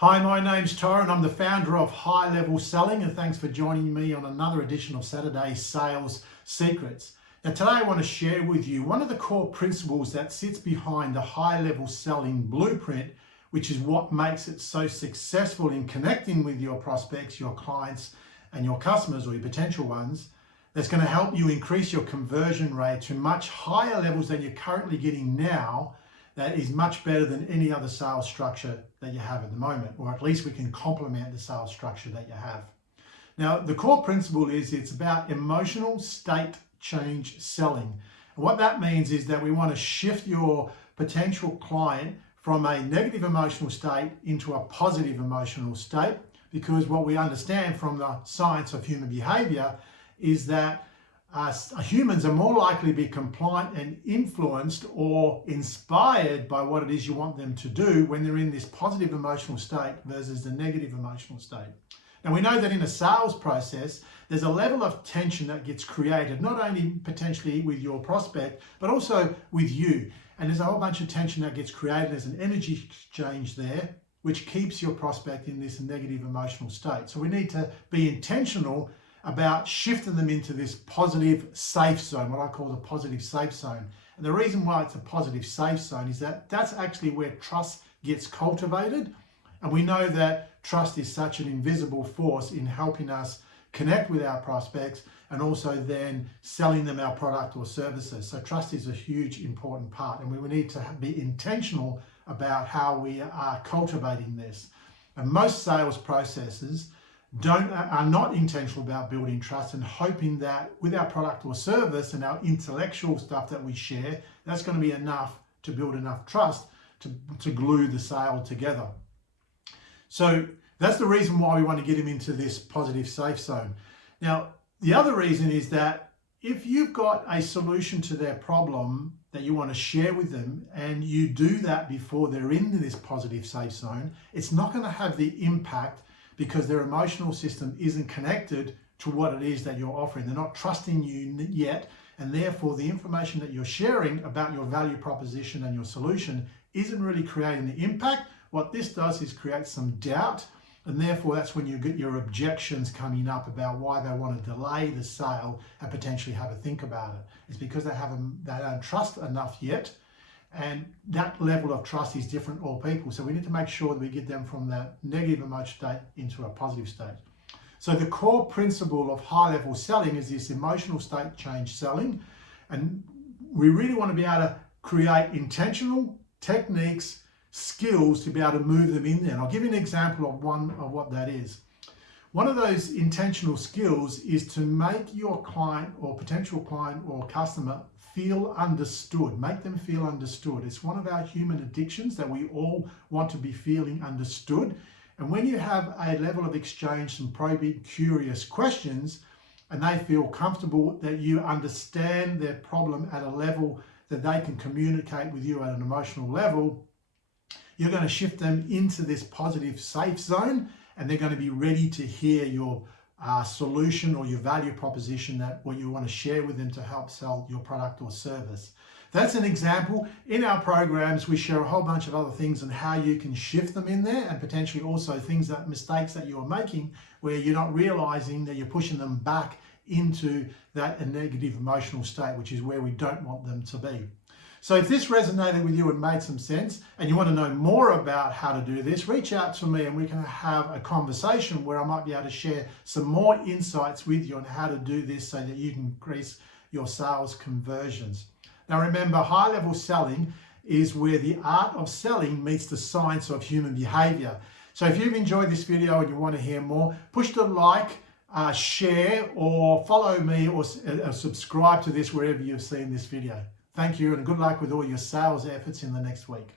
Hi, my name's Torrin. I'm the founder of High Level Selling, and thanks for joining me on another edition of Saturday Sales Secrets. Now today I want to share with you one of the core principles that sits behind the high level selling blueprint, which is what makes it so successful in connecting with your prospects, your clients, and your customers or your potential ones. That's going to help you increase your conversion rate to much higher levels than you're currently getting now. That is much better than any other sales structure that you have at the moment, or at least we can complement the sales structure that you have. Now, the core principle is it's about emotional state change selling. And what that means is that we want to shift your potential client from a negative emotional state into a positive emotional state, because what we understand from the science of human behavior is that humans are more likely to be compliant and influenced or inspired by what it is you want them to do when they're in this positive emotional state versus the negative emotional state. And we know that in a sales process, there's a level of tension that gets created, not only potentially with your prospect, but also with you. And there's a whole bunch of tension that gets created. There's an energy exchange there, which keeps your prospect in this negative emotional state. So we need to be intentional about shifting them into this positive safe zone, what I call the positive safe zone. And the reason why it's a positive safe zone is that that's actually where trust gets cultivated. And we know that trust is such an invisible force in helping us connect with our prospects and also then selling them our product or services. So trust is a huge important part, and we need to be intentional about how we are cultivating this. And most sales processes are not intentional about building trust and hoping that with our product or service and our intellectual stuff that we share, that's going to be enough to build enough trust to glue the sale together. So that's the reason why we want to get them into this positive safe zone. Now, the other reason is that if you've got a solution to their problem that you want to share with them and you do that before they're in this positive safe zone, it's not going to have the impact because their emotional system isn't connected to what it is that you're offering. They're not trusting you yet, and therefore the information that you're sharing about your value proposition and your solution isn't really creating the impact. What this does is create some doubt, and therefore that's when you get your objections coming up about why they want to delay the sale and potentially have a think about it. It's because they don't trust enough yet. And that level of trust is different all people. So we need to make sure that we get them from that negative emotional state into a positive state. So the core principle of high level selling is this emotional state change selling. And we really want to be able to create intentional techniques, skills to be able to move them in there. And I'll give you an example of one of what that is. One of those intentional skills is to make your client or potential client or customer feel understood, make them feel understood. It's one of our human addictions that we all want to be feeling understood. And when you have a level of exchange, some probing, curious questions, and they feel comfortable that you understand their problem at a level that they can communicate with you at an emotional level, you're going to shift them into this positive safe zone, and they're going to be ready to hear your solution or your value proposition, that what you want to share with them to help sell your product or service. That's an example. In our programs, we share a whole bunch of other things on how you can shift them in there, and potentially also mistakes that you're making where you're not realizing that you're pushing them back into that negative emotional state, which is where we don't want them to be. So if this resonated with you and made some sense, and you want to know more about how to do this, reach out to me and we can have a conversation where I might be able to share some more insights with you on how to do this so that you can increase your sales conversions. Now remember, high level selling is where the art of selling meets the science of human behavior. So if you've enjoyed this video and you want to hear more, push the like, share, or follow me, or subscribe to this wherever you've seen this video. Thank you, and good luck with all your sales efforts in the next week.